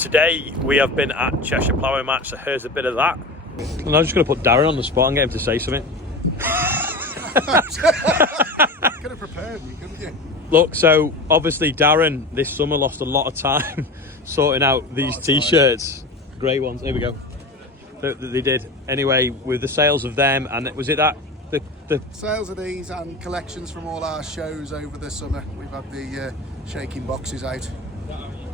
Today we have been at Cheshire Ploughing match, so here's a bit of that. And I'm just going to put Darren on the spot and get him to say something. Could have prepared me, couldn't you? Look, so obviously Darren this summer lost a lot of time sorting out these t-shirts. Grey ones, here we go. They did. Anyway, with the sales of them, and was it that? The sales of these and collections from all our shows over the summer. We've had the shaking boxes out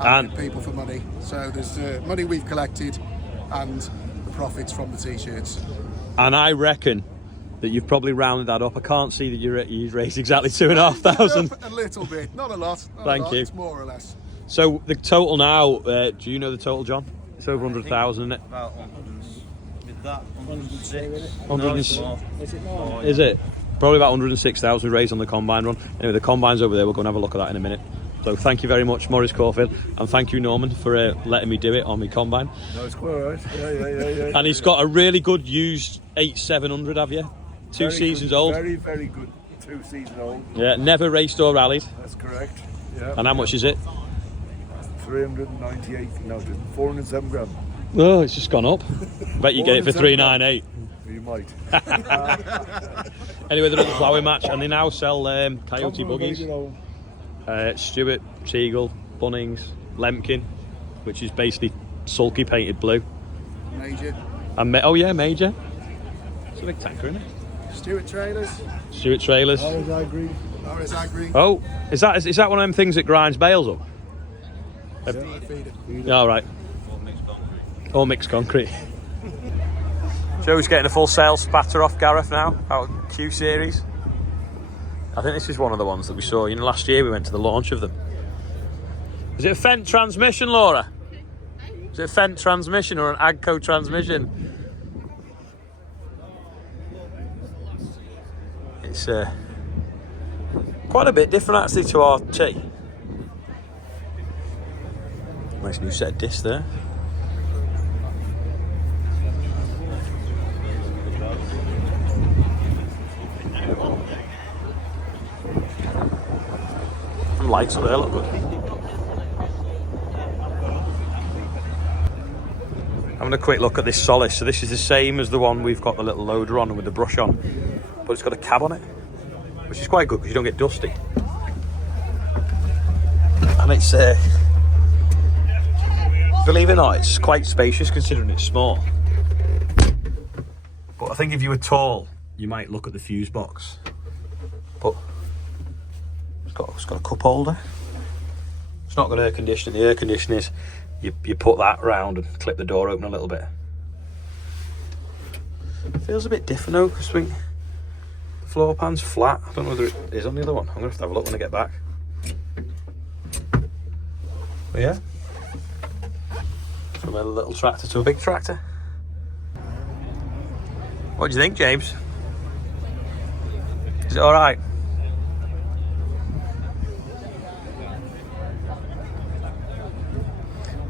and people for money. So there's money we've collected and the profits from the t-shirts. And I reckon that you've probably rounded that up. I can't see that you raised exactly 2,500. A little bit, not a lot. Thank you. It's more or less. So the total now, do you know the total, John? It's over 100,000, isn't it? About 106. 106. No, Is it more? Is it? Probably about 106,000 raised on the combine run. Anyway, the combine's over there. We'll go and have a look at that in a minute. So thank you very much, Maurice Caulfield, and thank you, Norman, for letting me do it on my combine. No, it's quite all right. Yeah. And he's got a really good used 8700, have you? Two seasons old. Very, very good. 2 season old. Yeah, never raced or rallied. That's correct. Yeah. And how much is it? 398. No, 407 grand. Oh, it's just gone up. Bet you get it for 398. You might. Anyway, they're at the ploughing match, and they now sell Coyote buggies. Stewart, Seagull, Bunnings, Lemkin, which is basically sulky painted blue. Major. And Major. It's a big tanker, isn't it? Stewart trailers. Stewart trailers. Loris Agri. Oh, is that one of them things that grinds bales up? Feeder. All right. All mixed concrete. Joe's getting a full sales spatter off Gareth now, out of Q Series. I think this is one of the ones that we saw. You know, last year we went to the launch of them. Is it a Fendt transmission, Laura? Is it a Fendt transmission or an Agco transmission? It's quite a bit different actually to our T. Nice new set of discs there. And lights up there look good. Having a quick look at this Solace. So this is the same as the one we've got the little loader on with the brush on, but it's got a cab on it, which is quite good because you don't get dusty. And it's believe it or not, it's quite spacious considering it's small. But I think if you were tall, you might look at the fuse box. But it's got a cup holder. It's not got air conditioning. The air conditioning is you put that round and clip the door open a little bit. It feels a bit different though, because the floor pan's flat. I don't know whether it is on the other one. I'm gonna have to have a look when I get back. But yeah. From a little tractor to a big tractor. What do you think, James? Is it all right?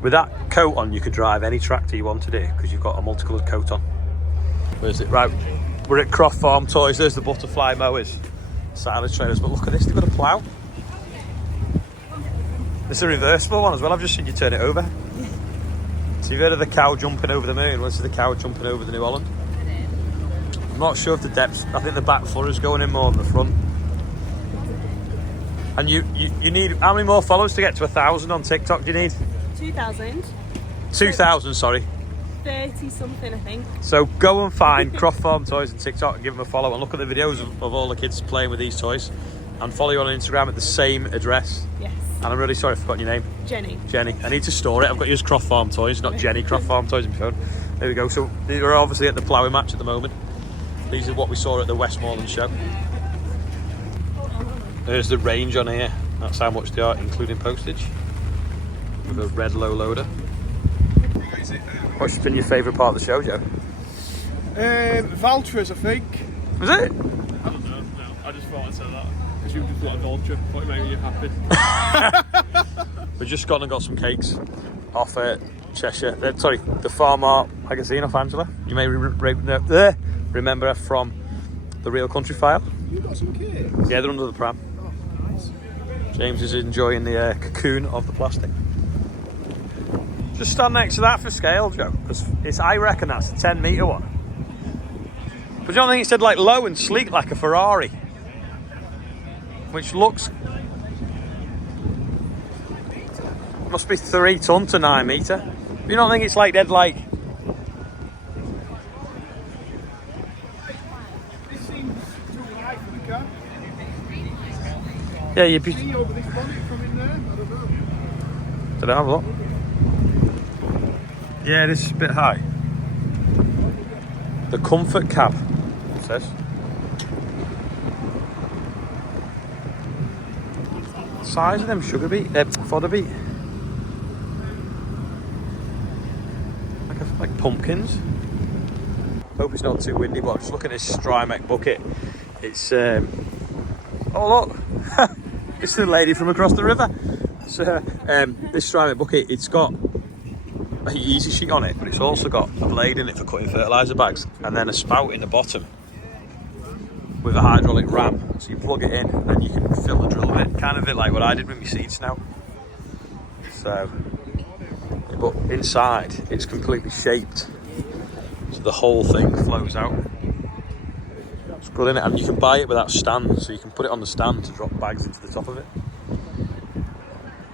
With that coat on, you could drive any tractor you want to do because you've got a multicoloured coat on. Where's it? Right, we're at Croft Farm Toys. There's the butterfly mowers, silage trailers. But look at this, they've got a plough. It's a reversible one as well. I've just seen you turn it over. So you've heard of the cow jumping over the moon? Well, this is the cow jumping over the New Holland. I'm not sure of the depth. I think the back footer's going in more than the front. And you need, how many more followers to get to 1,000 on TikTok do you need? 2,000. 2,000, sorry. 30 something, I think. So go and find Croft Farm Toys on TikTok and give them a follow and look at the videos of all the kids playing with these toys, and follow you on Instagram at the same address. Yes. And I'm really sorry I forgot your name. Jenny. I need to store it. I've got yours Croft Farm Toys, not Jenny Croft Farm Toys on my phone. There we go. So we're obviously at the ploughing match at the moment. These are what we saw at the Westmoreland show. There's the range on here. That's how much they are, including postage. With a red low loader. What's been your favourite part of the show, Joe? Vultures, I think. Was it? I don't know, no. I just thought I'd say that. Because you just like a vulture. Thought it made you happy. We've just gone and got some cakes off Cheshire. The Farm Art magazine off Angela. You may remember her from the Real Country File. You got some cakes? Yeah, they're under the pram. Oh, nice. James is enjoying the cocoon of the plastic. Just stand next to that for scale, Joe, because I reckon that's a 10 metre one. But you don't think it said like low and sleek like a Ferrari? Which looks... must be 3 ton to 9 metre. You don't think it's like dead like... This seems too high for the car. Yeah, you'd be... See over this bonnet from in there? I don't know. Did I have a look? Yeah, this is a bit high. The comfort cab, it says. Size of them sugar beet, fodder beet. Like pumpkins. Hope it's not too windy, but I'm just looking at this Strimech bucket. It's oh look, it's the lady from across the river. So this Strimech bucket, it's got a easy sheet on it, but it's also got a blade in it for cutting fertiliser bags, and then a spout in the bottom with a hydraulic ram. So you plug it in, and then you can fill the drill bit, kind of a bit like what I did with my seeds now. So, but inside it's completely shaped, so the whole thing flows out. It's good, isn't it? And you can buy it without stand, so you can put it on the stand to drop bags into the top of it.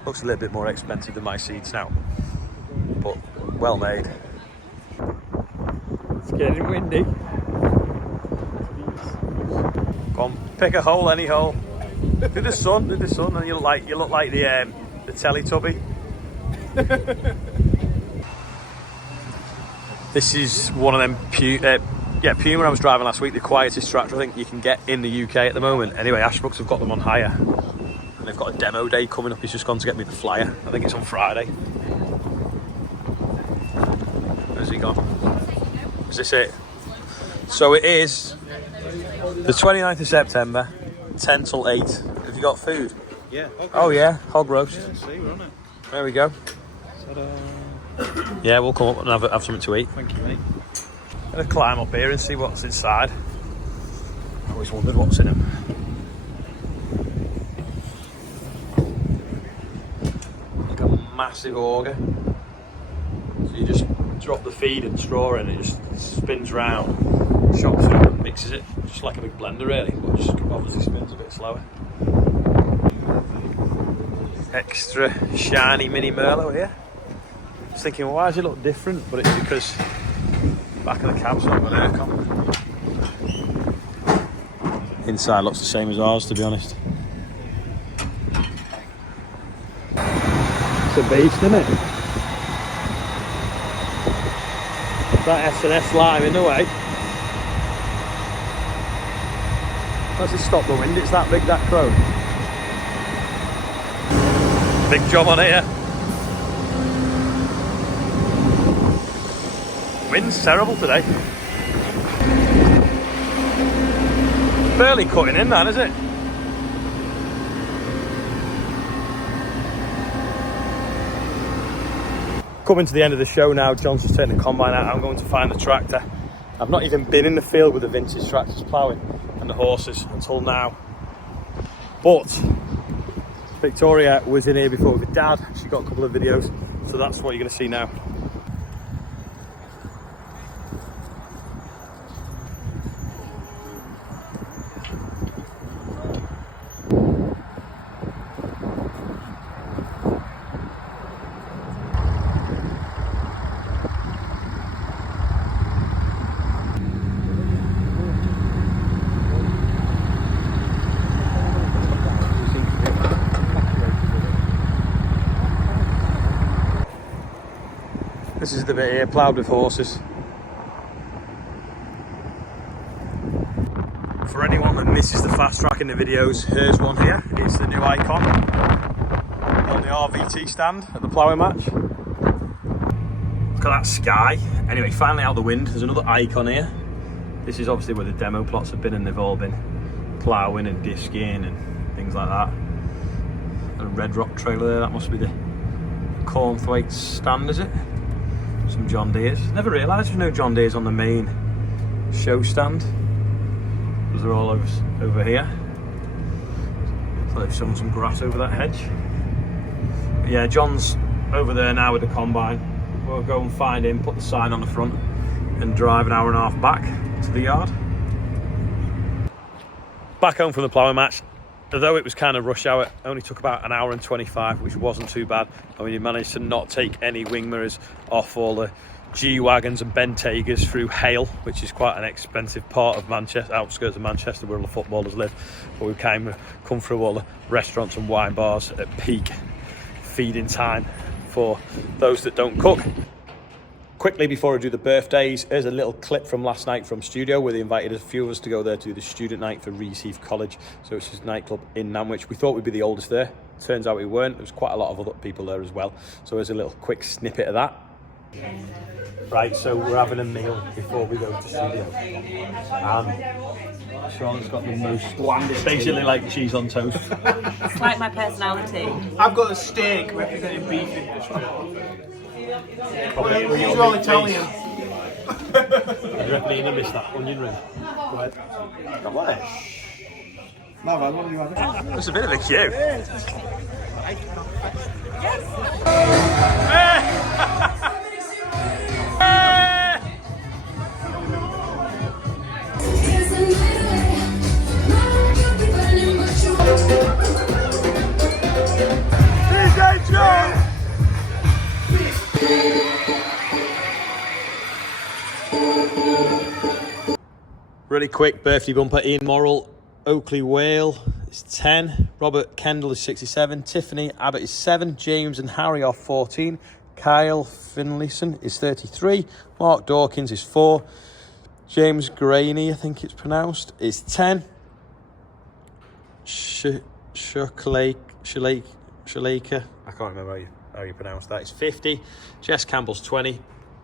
Looks a little bit more expensive than my seeds now, but well made. It's getting windy. Come on, pick a hole, any hole. Do the sun, and you look like the Teletubby. This is one of them Puma I was driving last week, the quietest tractor I think you can get in the UK at the moment. Anyway, Ashbrooks have got them on hire, and they've got a demo day coming up. He's just gone to get me the flyer. I think it's on Friday. Where's he gone? Is this it? So it is the 29th of September, 10 till 8. Have you got food? Yeah. Oh yeah, hog roast. Yeah, see, we're on it. There we go. Yeah, we'll come up and have something to eat. Thank you, mate. I'm gonna climb up here and see what's inside. I always wondered what's in them. Like a massive auger. So you just drop the feed and straw in, it just spins round, shocks it up and mixes it. Just like a big blender really, but just obviously spins a bit slower. Extra shiny mini Merlot here. I was thinking, well, why does it look different? But it's because the back of the cab's not got aircon. Inside looks the same as ours, to be honest. It's a beast, isn't it? That S&S lime in the way. Let's just stop the wind, it's that big, that crow. Big job on here. Wind's terrible today. Barely cutting in that, is it? Coming to the end of the show now. John's just taking the combine out. I'm going to find the tractor. I've not even been in the field with the vintage tractors ploughing and the horses until now. But Victoria was in here before with Dad. She got a couple of videos, so that's what you're going to see now. This is the bit here, ploughed with horses. For anyone that misses the fast track in the videos, here's one here. It's the new icon on the RVT stand at the ploughing match. Look at that sky. Anyway, finally out the wind, there's another icon here. This is obviously where the demo plots have been, and they've all been ploughing and disking and things like that. A red rock trailer there, that must be the Cornthwaite stand, is it? Some John Deeres. Never realised there's no John Deeres on the main show stand, because they're all over here. So they've shown some grass over that hedge. But yeah, John's over there now with the combine. we'll go and find him, put the sign on the front, and drive an hour and a half back to the yard. Back home from the ploughing match. Although it was kind of rush hour, it only took about an hour and 25, which wasn't too bad. And we managed to not take any wing mirrors off all the G-Wagons and Bentegas through Hale, which is quite an expensive part of Manchester, outskirts of Manchester, where all the footballers live. But we come through all the restaurants and wine bars at peak feeding time for those that don't cook. Quickly before I do the birthdays, here's a little clip from last night from studio where they invited a few of us to go there to do the student night for Rees Heath College. So it's this nightclub in Nantwich. We thought we'd be the oldest there. Turns out we weren't. There was quite a lot of other people there as well. So here's a little quick snippet of that. Right, so we're having a meal before we go to studio. Charlotte's got the most blandest, basically like cheese on toast. It's like my personality. I've got a steak representing beef industry. He's all Italian. I reckon you missed that onion ring. Right. Not like it. No, man, what are you having? It's a bit of a queue. Really quick birthday bumper. Ian Morrill, Oakley Whale is 10. Robert Kendall is 67. Tiffany Abbott is 7. James and Harry are 14. Kyle Finlayson is 33. Mark Dawkins is 4. James Graney, I think it's pronounced, is 10. Shalaka, I can't remember how you pronounce that. It's 50. Jess Campbell's 20.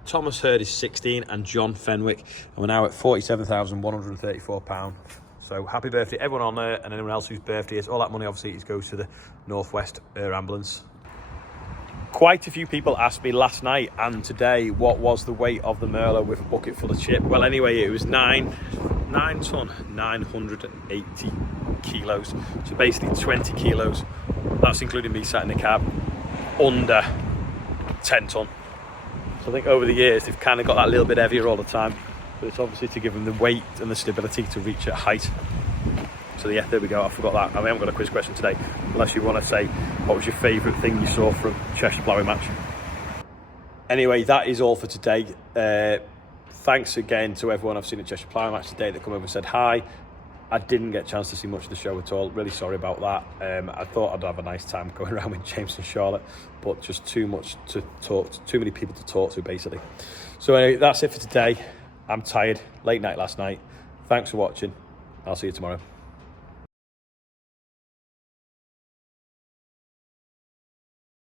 Thomas Hurd is 16, and John Fenwick, and we're now at £47,134. So happy birthday everyone on there, and anyone else whose birthday is. All that money obviously goes to the North West Air Ambulance. Quite a few people asked me last night and today what was the weight of the Merlot with a bucket full of chip. Well, anyway, it was 9 ton, 980 kilos. So basically 20 kilos. That's including me sat in the cab, under 10 ton. So I think over the years they've kind of got that little bit heavier all the time, but it's obviously to give them the weight and the stability to reach at height. So yeah, there we go. I forgot that. I haven't got a quiz question today, unless you want to say what was your favourite thing you saw from Cheshire Ploughing match. Anyway, that is all for today. Thanks again to everyone I've seen at Cheshire Ploughing match today that come over and said hi. I didn't get a chance to see much of the show at all. Really sorry about that. I thought I'd have a nice time going around with James and Charlotte, but just too much to talk to, too many people to talk to, basically. So anyway, that's it for today. I'm tired. Late night last night. Thanks for watching. I'll see you tomorrow.